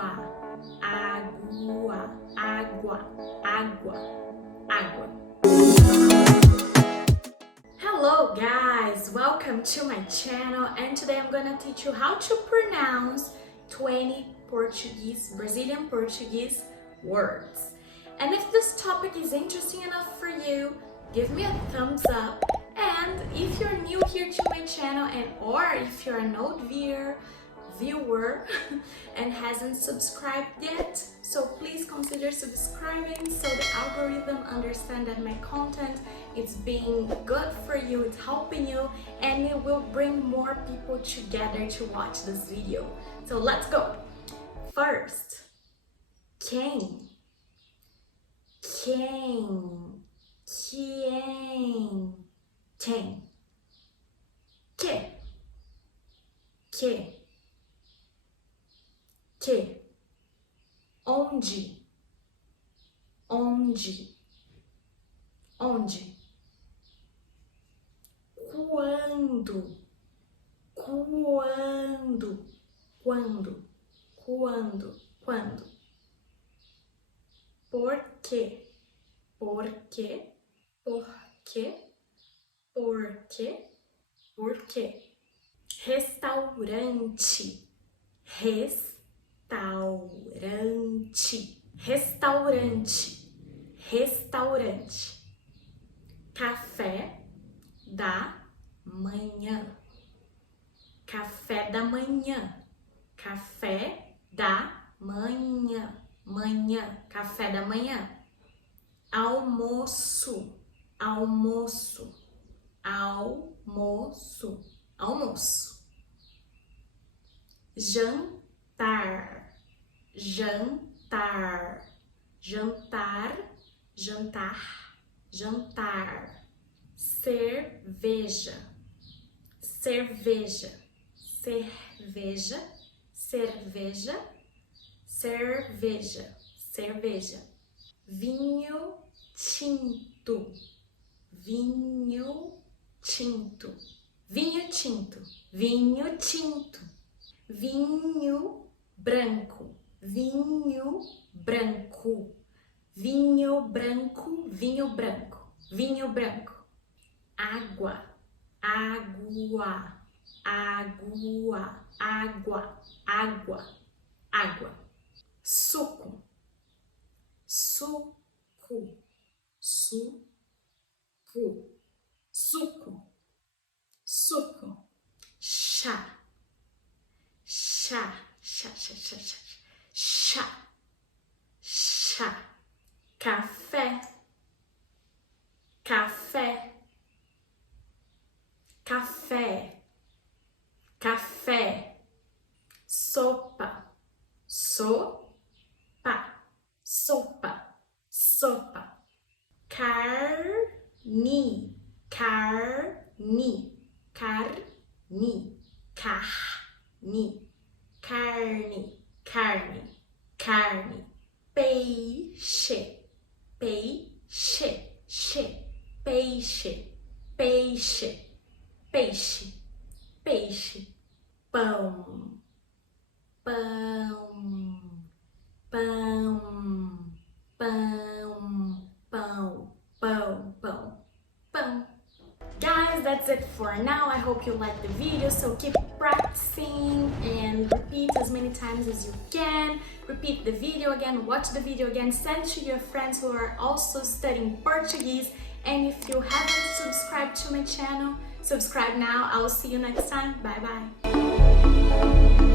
água, água, água, água. Hello guys, welcome to my channel, and today I'm gonna teach you how to pronounce 20 Brazilian Portuguese words. And if this topic is interesting enough for you, give me a thumbs up. And if you're new here to my channel, or if you're an old viewer and hasn't subscribed yet, so please consider subscribing so the algorithm understands that my content is being good for you, it's helping you, and it will bring more people together to watch this video. So let's go. First, quem, quem, quem, quem, que, onde, onde, onde, quando, quando, quando, quando, quando, porquê, porquê, porquê, porquê, porquê, restaurante, restaurante, restaurante, restaurante, café da manhã, café da manhã, café da manhã, manhã, café da manhã, almoço, almoço, almoço, almoço, jantar, jantar, jantar, jantar, jantar, cerveja, cerveja, cerveja, cerveja, cerveja, cerveja, vinho tinto, vinho tinto, vinho tinto, vinho tinto, vinho branco, vinho branco, vinho branco, vinho branco, vinho branco, água, água, água, água, água, água, suco, suco, suco, suco, suco, chá, chá, chá, chá, chá, chá, chá, chá, café, café, café, café, sopa, sopa, sopa, sopa, carne, carne, carne, carne, carne, carne, carne, peixe, peixe, peixe, peixe, peixe, peixe, pão, pão, pão, pão, pão, pão, pão, pão. Guys, that's it for now. I hope you liked the video, so keep practicing and repeat as many times as you can. Repeat the video again, watch the video again, send to your friends who are also studying Portuguese. And if you haven't subscribed to my channel, subscribe now. I will see you next time. Bye bye.